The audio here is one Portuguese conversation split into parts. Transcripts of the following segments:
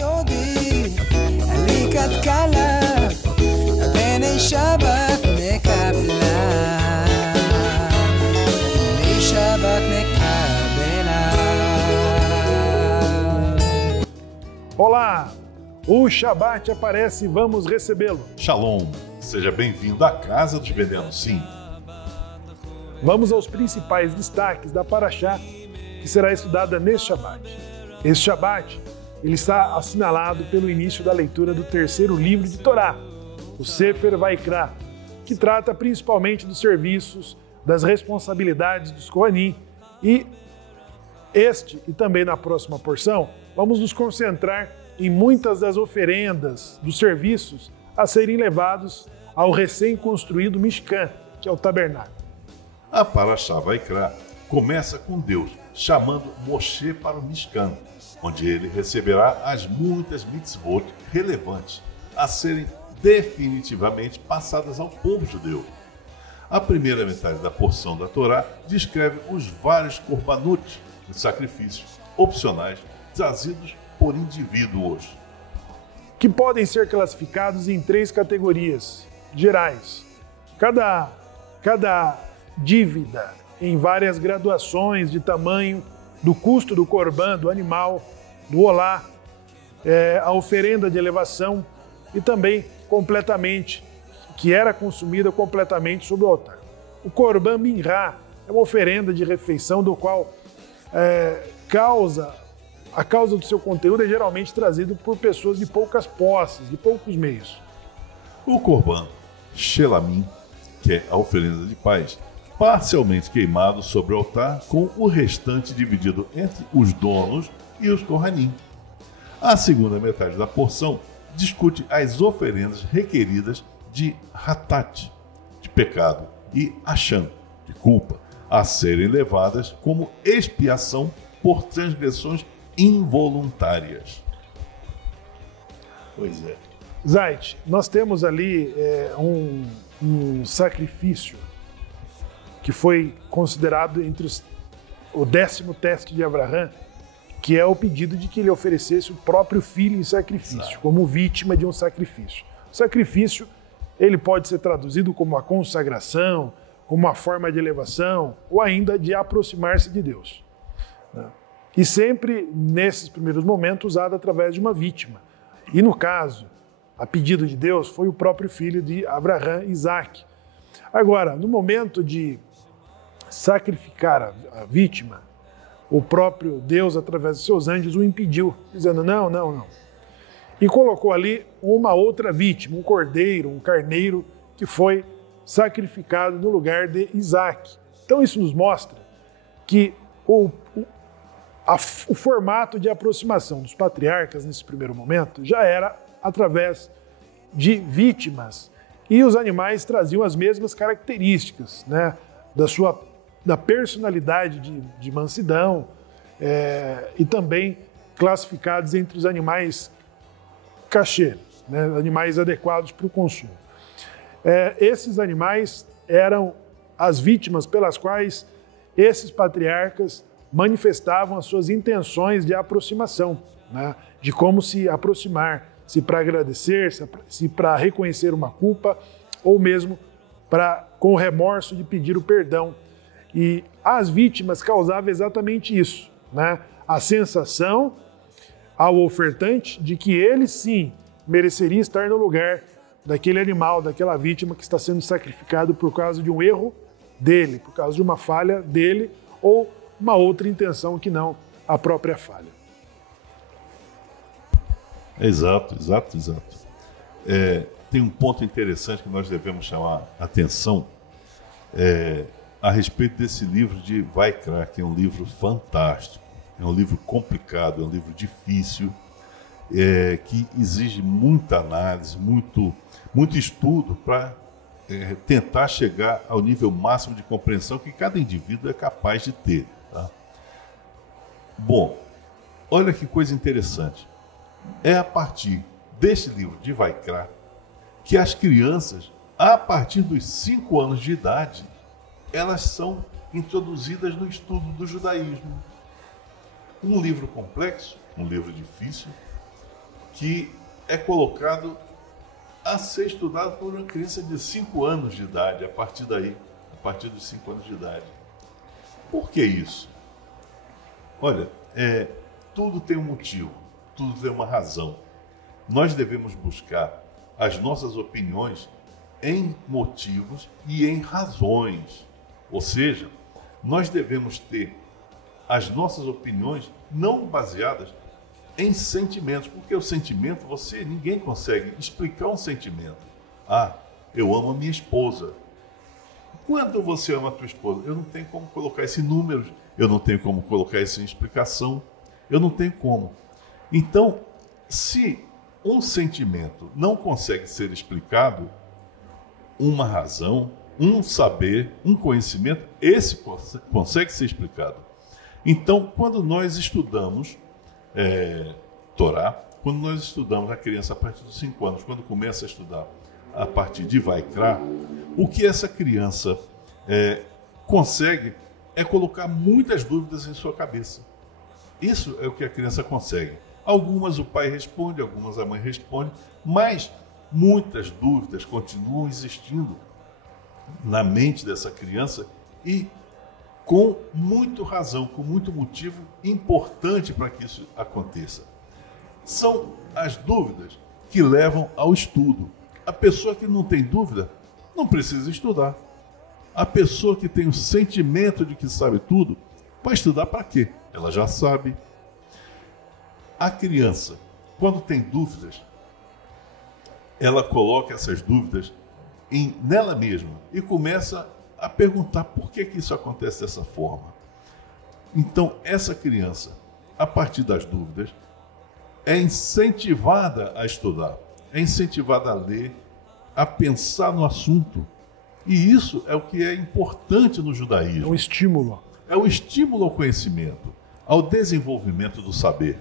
דודי, הליקת קלה, בני שבת מקבלה, בני שבת מקבלה. Olá, o Shabat aparece e vamos recebê-lo. Shalom, seja bem-vindo à Casa dos Veneno Sim. Vamos aos principais destaques da Parashá que será estudada neste Shabat. Este Shabat, ele está assinalado pelo início da leitura do terceiro livro de Torá, o Sefer Vaikra, que trata principalmente dos serviços, das responsabilidades dos Kohanim. E e também na próxima porção, vamos nos concentrar em muitas das oferendas dos serviços a serem levados ao recém-construído Mishkan, que é o tabernáculo. A Parashá Vaikra começa com Deus chamando Moshe para o Mishkan, onde ele receberá as muitas mitzvot relevantes a serem definitivamente passadas ao povo judeu. A primeira metade da porção da Torá descreve os vários korbanot, os sacrifícios opcionais trazidos por indivíduos, que podem ser classificados em 3 categorias gerais. Cada dívida em várias graduações de tamanho, do custo do korban, do animal, do olá, a oferenda de elevação e também que era consumida completamente sobre o altar. O korban minhá é uma oferenda de refeição do qual a causa do seu conteúdo é geralmente trazido por pessoas de poucas posses, de poucos meios. O korban shelamim, que é a oferenda de paz, parcialmente queimado sobre o altar, com o restante dividido entre os donos e os kohanim. A segunda metade da porção discute as oferendas requeridas de hatat, de pecado, e asham, de culpa, a serem levadas como expiação por transgressões involuntárias. Pois é. Zait, nós temos ali um sacrifício que foi considerado entre o 10º teste de Abraham, que é o pedido de que ele oferecesse o próprio filho em sacrifício, como vítima de um sacrifício. O sacrifício, ele pode ser traduzido como a consagração, como uma forma de elevação, ou ainda de aproximar-se de Deus. E sempre, nesses primeiros momentos, usado através de uma vítima. E no caso, a pedido de Deus, foi o próprio filho de Abraham, Isaac. Agora, no momento de sacrificar a vítima, o próprio Deus, através de seus anjos, o impediu, dizendo não. E colocou ali uma outra vítima, um cordeiro, um carneiro, que foi sacrificado no lugar de Isaac. Então isso nos mostra que o formato de aproximação dos patriarcas nesse primeiro momento já era através de vítimas, e os animais traziam as mesmas características, né, da personalidade de mansidão, e também classificados entre os animais kasher, né, animais adequados para o consumo. Esses animais eram as vítimas pelas quais esses patriarcas manifestavam as suas intenções de aproximação, né, de como se aproximar, se para agradecer, se para reconhecer uma culpa, ou mesmo com o remorso de pedir o perdão. E as vítimas causavam exatamente isso, né? A sensação ao ofertante de que ele sim mereceria estar no lugar daquele animal, daquela vítima que está sendo sacrificado por causa de um erro dele, por causa de uma falha dele, ou uma outra intenção que não a própria falha. Exato. Tem um ponto interessante que nós devemos chamar a atenção a respeito desse livro de Vaikra, que é um livro fantástico, é um livro complicado, é um livro difícil, que exige muita análise, muito estudo para tentar chegar ao nível máximo de compreensão que cada indivíduo é capaz de ter. Tá? Bom, olha que coisa interessante. É a partir deste livro de Vaikra que as crianças, a partir dos 5 anos de idade, elas são introduzidas no estudo do judaísmo. Um livro complexo, um livro difícil, que é colocado a ser estudado por uma criança de 5 anos de idade, a partir daí, a partir dos 5 anos de idade. Por que isso? Olha, tudo tem um motivo, tudo tem uma razão. Nós devemos buscar as nossas opiniões em motivos e em razões. Ou seja, nós devemos ter as nossas opiniões não baseadas em sentimentos, porque o sentimento, ninguém consegue explicar um sentimento. Ah, eu amo a minha esposa. Quando você ama a tua esposa? Eu não tenho como colocar esse número, eu não tenho como colocar isso em explicação, eu não tenho como. Então, se um sentimento não consegue ser explicado, uma razão, um saber, um conhecimento, esse consegue ser explicado. Então, quando nós estudamos Torá, quando nós estudamos a criança a partir dos 5 anos, quando começa a estudar a partir de Vaikra, o que essa criança consegue é colocar muitas dúvidas em sua cabeça. Isso é o que a criança consegue. Algumas o pai responde, algumas a mãe responde, mas muitas dúvidas continuam existindo na mente dessa criança e com muita razão, com muito motivo importante para que isso aconteça. São as dúvidas que levam ao estudo. A pessoa que não tem dúvida não precisa estudar. A pessoa que tem o sentimento de que sabe tudo, vai estudar para quê? Ela já sabe. A criança, quando tem dúvidas, ela coloca essas dúvidas nela mesma e começa a perguntar por que isso acontece dessa forma. Então, essa criança, a partir das dúvidas, é incentivada a estudar, é incentivada a ler, a pensar no assunto. E isso é o que é importante no judaísmo. É um estímulo. É o estímulo ao conhecimento, ao desenvolvimento do saber.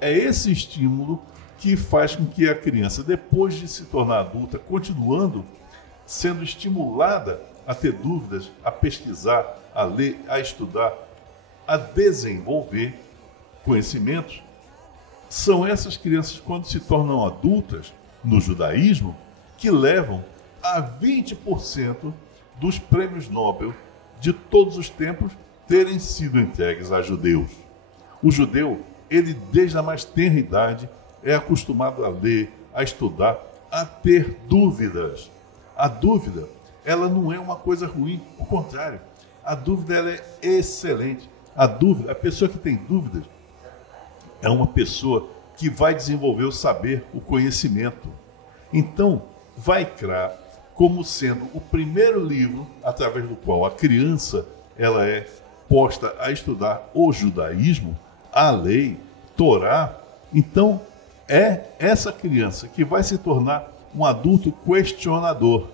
É esse estímulo que faz com que a criança, depois de se tornar adulta, continuando sendo estimulada a ter dúvidas, a pesquisar, a ler, a estudar, a desenvolver conhecimentos, são essas crianças, quando se tornam adultas no judaísmo, que levam a 20% dos prêmios Nobel de todos os tempos terem sido entregues a judeus. O judeu, ele desde a mais tenra idade, é acostumado a ler, a estudar, a ter dúvidas. A dúvida, ela não é uma coisa ruim, ao contrário, a dúvida ela é excelente. A pessoa que tem dúvidas, é uma pessoa que vai desenvolver o saber, o conhecimento. Então, Vaikra, como sendo o primeiro livro através do qual a criança ela é posta a estudar o judaísmo, a lei, Torá, então é essa criança que vai se tornar um adulto questionador.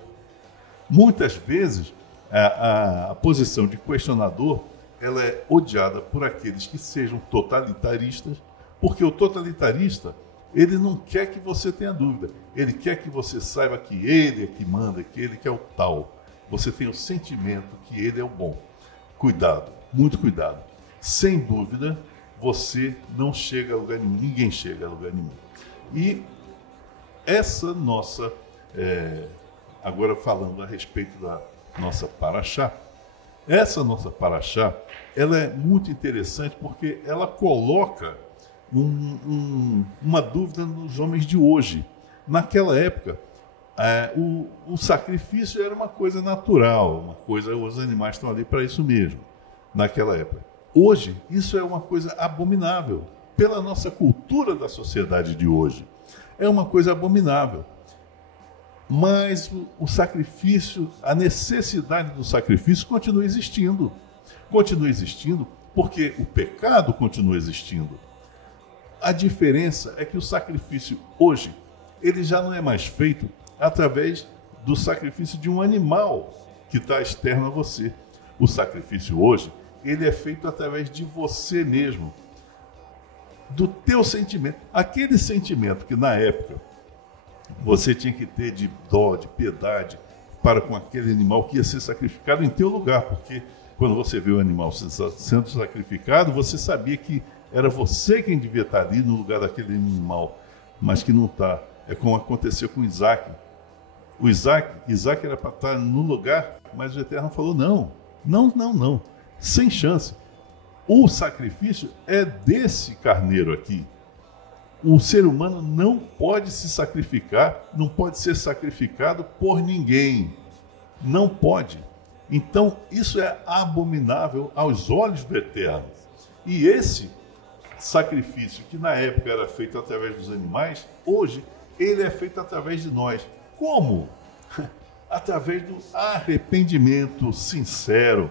Muitas vezes, a posição de questionador ela é odiada por aqueles que sejam totalitaristas, porque o totalitarista, ele não quer que você tenha dúvida, ele quer que você saiba que ele é que manda, que ele que é o tal. Você tem o sentimento que ele é o bom. Cuidado, muito cuidado. Sem dúvida, você não chega a lugar nenhum, ninguém chega a lugar nenhum. E essa nossa, agora falando a respeito da nossa Paraxá, essa nossa Paraxá, ela é muito interessante porque ela coloca uma dúvida nos homens de hoje. Naquela época, o sacrifício era uma coisa natural, uma coisa, os animais estão ali para isso mesmo, naquela época. Hoje, isso é uma coisa abominável, pela nossa cultura da sociedade de hoje. É uma coisa abominável. Mas o sacrifício, a necessidade do sacrifício continua existindo. Continua existindo porque o pecado continua existindo. A diferença é que o sacrifício hoje, ele já não é mais feito através do sacrifício de um animal que está externo a você. O sacrifício hoje, ele é feito através de você mesmo, do teu sentimento. Aquele sentimento que na época você tinha que ter de dó, de piedade para com aquele animal que ia ser sacrificado em teu lugar, porque quando você vê o animal sendo sacrificado, você sabia que era você quem devia estar ali no lugar daquele animal. mas que não está. É como aconteceu com Isaac. O Isaac era para estar no lugar, mas o Eterno falou, não, sem chance. O sacrifício é desse carneiro aqui. O ser humano não pode se sacrificar, não pode ser sacrificado por ninguém. Não pode. Então, isso é abominável aos olhos do Eterno. E esse sacrifício, que na época era feito através dos animais, hoje ele é feito através de nós. Como? Através do arrependimento sincero,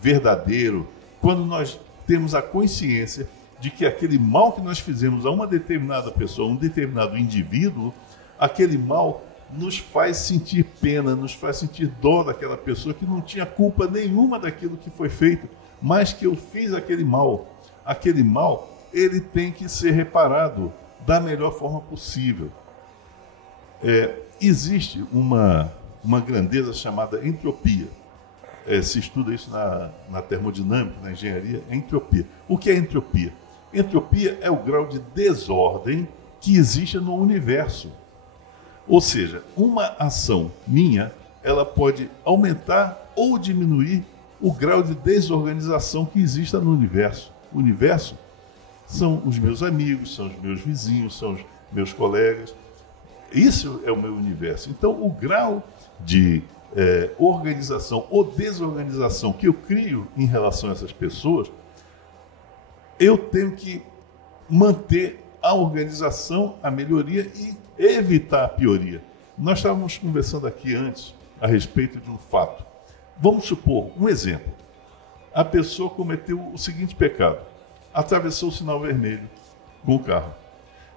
verdadeiro, quando nós temos a consciência de que aquele mal que nós fizemos a uma determinada pessoa, a um determinado indivíduo, aquele mal nos faz sentir pena, nos faz sentir dó daquela pessoa que não tinha culpa nenhuma daquilo que foi feito, mas que eu fiz aquele mal. Aquele mal, ele tem que ser reparado da melhor forma possível. Existe uma grandeza chamada entropia. Se estuda isso na termodinâmica, na engenharia, é entropia. O que é entropia? Entropia é o grau de desordem que existe no universo. Ou seja, uma ação minha, ela pode aumentar ou diminuir o grau de desorganização que exista no universo. O universo são os meus amigos, são os meus vizinhos, são os meus colegas. Isso é o meu universo. Então, o grau de organização ou desorganização que eu crio em relação a essas pessoas, eu tenho que manter a organização, a melhoria e evitar a pioria. Nós estávamos conversando aqui antes a respeito de um fato. Vamos supor, um exemplo. A pessoa cometeu o seguinte pecado. Atravessou o sinal vermelho com o carro.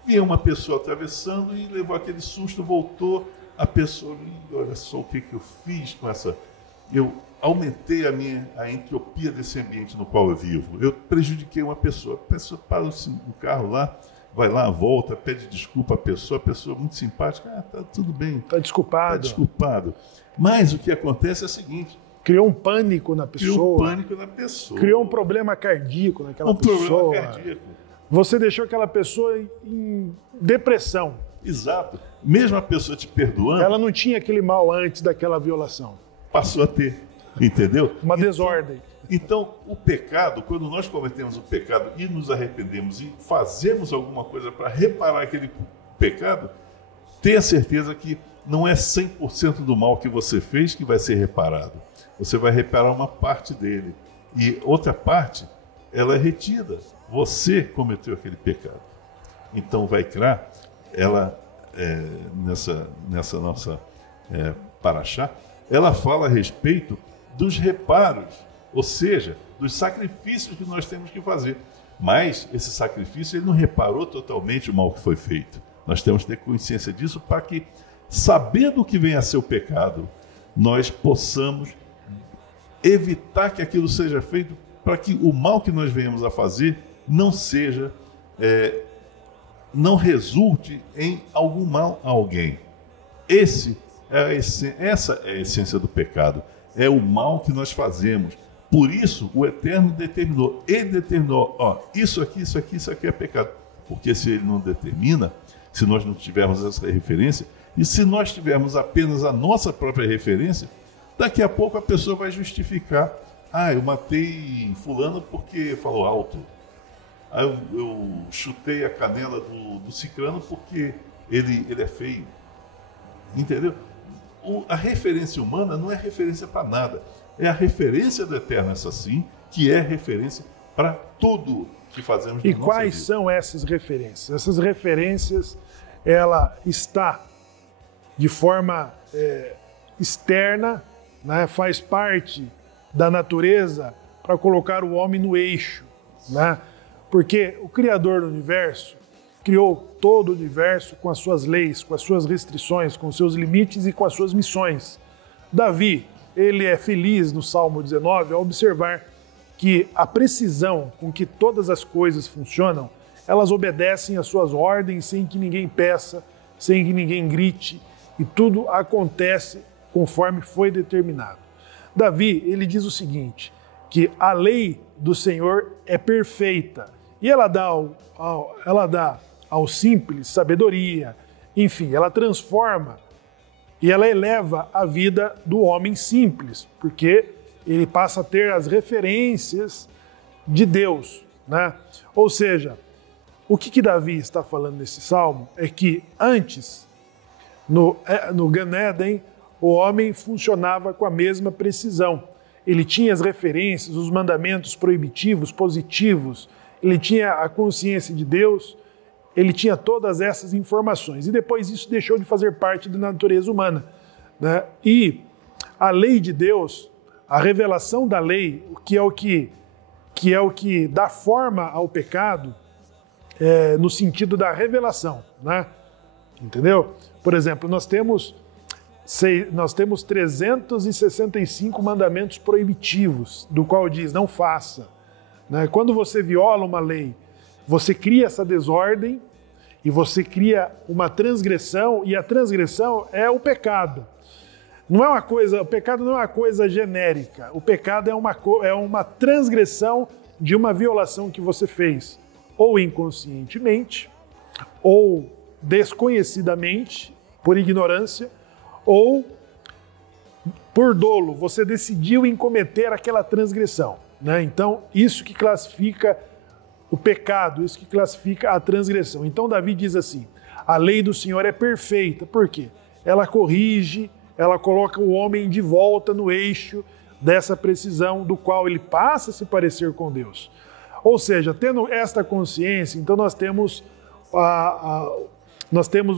E uma pessoa atravessando e levou aquele susto, voltou. A pessoa, olha só o que eu fiz com essa... Eu aumentei a entropia desse ambiente no qual eu vivo. Eu prejudiquei uma pessoa. A pessoa para o carro lá, vai lá, volta, pede desculpa à pessoa. A pessoa muito simpática. Tá tudo bem. Tá desculpado. Tá desculpado. Mas o que acontece é o seguinte... Criou um pânico na pessoa. Criou um pânico na pessoa. Criou um problema cardíaco naquela pessoa. Um problema cardíaco. Você deixou aquela pessoa em depressão. Exato. Mesmo a pessoa te perdoando... Ela não tinha aquele mal antes daquela violação. Passou a ter. Entendeu? Uma desordem. Então, o pecado, quando nós cometemos o pecado e nos arrependemos e fazemos alguma coisa para reparar aquele pecado, tenha certeza que não é 100% do mal que você fez que vai ser reparado. Você vai reparar uma parte dele. E outra parte, ela é retida. Você cometeu aquele pecado. Então, Vaikra, ela, nessa nossa paraxá, ela fala a respeito dos reparos, ou seja, dos sacrifícios que nós temos que fazer. Mas esse sacrifício ele não reparou totalmente o mal que foi feito. Nós temos que ter consciência disso para que, sabendo o que vem a ser o pecado, nós possamos evitar que aquilo seja feito, para que o mal que nós venhamos a fazer não seja, não resulte em algum mal a alguém. Essa é a essência do pecado. É o mal que nós fazemos. Por isso, o Eterno determinou. Ele determinou, isso aqui é pecado. Porque se ele não determina, se nós não tivermos essa referência, e se nós tivermos apenas a nossa própria referência, daqui a pouco a pessoa vai justificar. Eu matei fulano porque falou alto. Eu chutei a canela do cicrano porque ele é feio. Entendeu? A referência humana não é referência para nada. É a referência do Eterno, essa sim, que é referência para tudo que fazemos na nossa vida. E quais são essas referências? Essas referências, ela está de forma externa, né, faz parte da natureza para colocar o homem no eixo, né? Porque o Criador do universo criou todo o universo com as suas leis, com as suas restrições, com os seus limites e com as suas missões. Davi, ele é feliz no Salmo 19 ao observar que a precisão com que todas as coisas funcionam, elas obedecem às suas ordens sem que ninguém peça, sem que ninguém grite, e tudo acontece conforme foi determinado. Davi, ele diz o seguinte, que a lei do Senhor é perfeita, e ela dá ao simples sabedoria, enfim, ela transforma e ela eleva a vida do homem simples, porque ele passa a ter as referências de Deus, né? Ou seja, o que Davi está falando nesse salmo é que antes, no Gan Eden, o homem funcionava com a mesma precisão. Ele tinha as referências, os mandamentos proibitivos, positivos, ele tinha a consciência de Deus, ele tinha todas essas informações. E depois isso deixou de fazer parte da natureza humana, né? E a lei de Deus, a revelação da lei, que é o que dá forma ao pecado, no sentido da revelação, né? Entendeu? Por exemplo, nós temos 365 mandamentos proibitivos, do qual diz, não faça, né? Quando você viola uma lei, você cria essa desordem e você cria uma transgressão, e a transgressão é o pecado. Não é uma coisa, o pecado não é uma coisa genérica, o pecado é uma transgressão de uma violação que você fez, ou inconscientemente, ou desconhecidamente, por ignorância, ou por dolo, você decidiu em cometer aquela transgressão, né? Então, isso que classifica o pecado, isso que classifica a transgressão. Então, Davi diz assim, a lei do Senhor é perfeita, por quê? Ela corrige, ela coloca o homem de volta no eixo dessa precisão do qual ele passa a se parecer com Deus. Ou seja, tendo esta consciência, então nós temos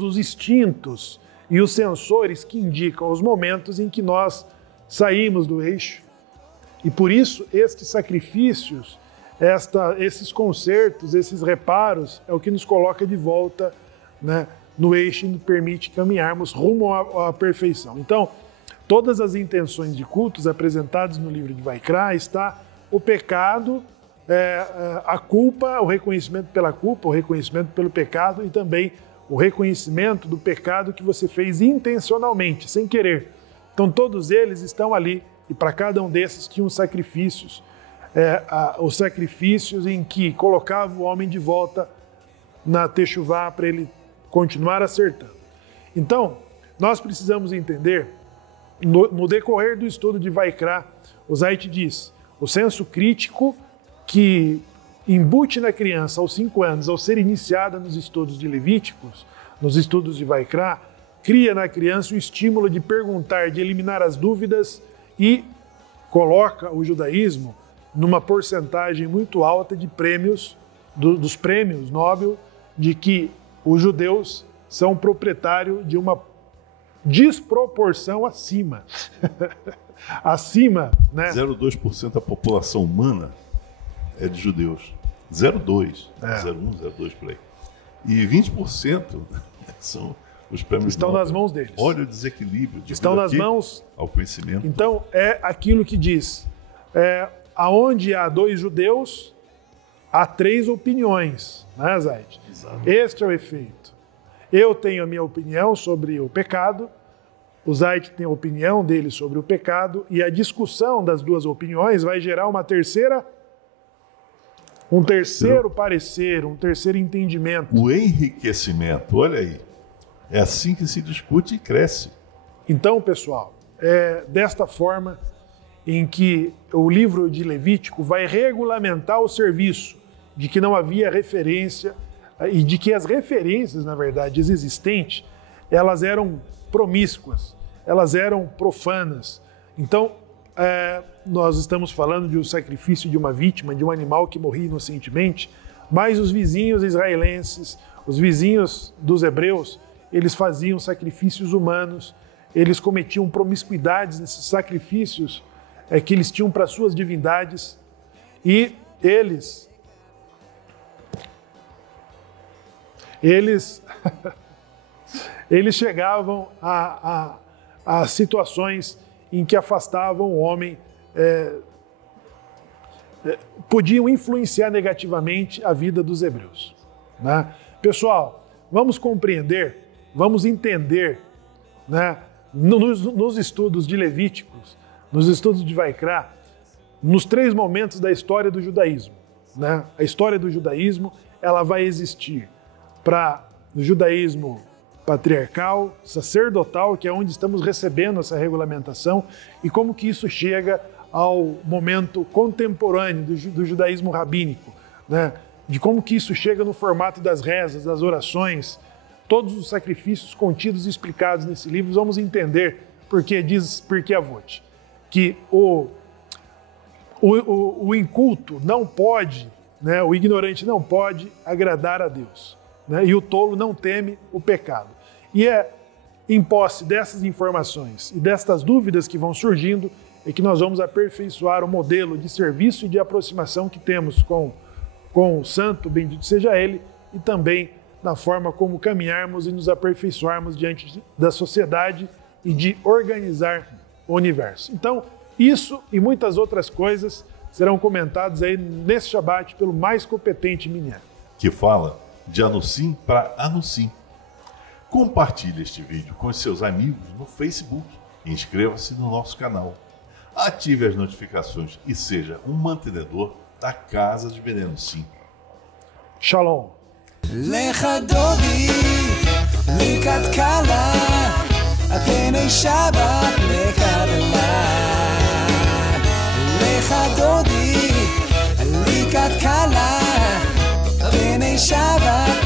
os instintos e os sensores que indicam os momentos em que nós saímos do eixo. E por isso, estes sacrifícios, esses consertos, esses reparos, é o que nos coloca de volta, né, no eixo e nos permite caminharmos rumo à perfeição. Então, todas as intenções de cultos apresentadas no livro de Vaikra está o pecado, a culpa, o reconhecimento pela culpa, o reconhecimento pelo pecado e também o reconhecimento do pecado que você fez intencionalmente, sem querer. Então todos eles estão ali e para cada um desses tinham sacrifícios, os sacrifícios em que colocava o homem de volta na techuvá para ele continuar acertando. Então, nós precisamos entender, no decorrer do estudo de Vaikra, o Zait diz, o senso crítico que embute na criança aos 5 anos, ao ser iniciada nos estudos de Levíticos, nos estudos de Vaikra, cria na criança o estímulo de perguntar, de eliminar as dúvidas e coloca o judaísmo numa porcentagem muito alta de prêmios, dos prêmios Nobel, de que os judeus são proprietários de uma desproporção acima. Acima, né? 0,2% da população humana é de judeus. 0,2%, 0,1%, 0,2% por aí. E 20% são os prêmios estão Nobel. nas mãos deles. Olha o desequilíbrio. Estão nas mãos ao conhecimento. Então, é aquilo que diz, aonde há 2 judeus, há 3 opiniões, né, Zait? Exato. Este é o efeito. Eu tenho a minha opinião sobre o pecado, o Zait tem a opinião dele sobre o pecado, e a discussão das 2 opiniões vai gerar um terceiro parecer, um terceiro entendimento. O enriquecimento, olha aí. É assim que se discute e cresce. Então, pessoal, é desta forma em que o livro de Levítico vai regulamentar o serviço, de que não havia referência e de que as referências, na verdade, existentes, elas eram promíscuas, elas eram profanas. Então, nós estamos falando de um sacrifício de uma vítima, de um animal que morria inocentemente, mas os vizinhos israelenses, os vizinhos dos hebreus, eles faziam sacrifícios humanos, eles cometiam promiscuidades nesses sacrifícios que eles tinham para suas divindades, e eles chegavam a situações em que afastavam o homem, podiam influenciar negativamente a vida dos hebreus, né? Pessoal, vamos compreender, vamos entender, né, nos estudos de Levíticos, nos estudos de Vaikra, nos 3 momentos da história do judaísmo, né? A história do judaísmo, ela vai existir para o judaísmo patriarcal, sacerdotal, que é onde estamos recebendo essa regulamentação, e como que isso chega ao momento contemporâneo do judaísmo rabínico, né? De como que isso chega no formato das rezas, das orações, todos os sacrifícios contidos e explicados nesse livro. Vamos entender porque diz Pirkei Avot, que o inculto não pode, né? O ignorante não pode agradar a Deus, né? E o tolo não teme o pecado. E é em posse dessas informações e destas dúvidas que vão surgindo é que nós vamos aperfeiçoar o modelo de serviço e de aproximação que temos com o Santo, bendito seja Ele, e também na forma como caminharmos e nos aperfeiçoarmos diante da sociedade e de organizar o universo. Então, isso e muitas outras coisas serão comentados aí nesse Shabbat pelo mais competente Minyan, que fala de Anusim para Anusim. Compartilhe este vídeo com os seus amigos no Facebook e inscreva-se no nosso canal. Ative as notificações e seja um mantenedor da Casa de Ben Anusim. Shalom. לך דודי, לקראת קלה, הפני שבת מקבלה. לך דודי, לקראת קלה, הפני שבת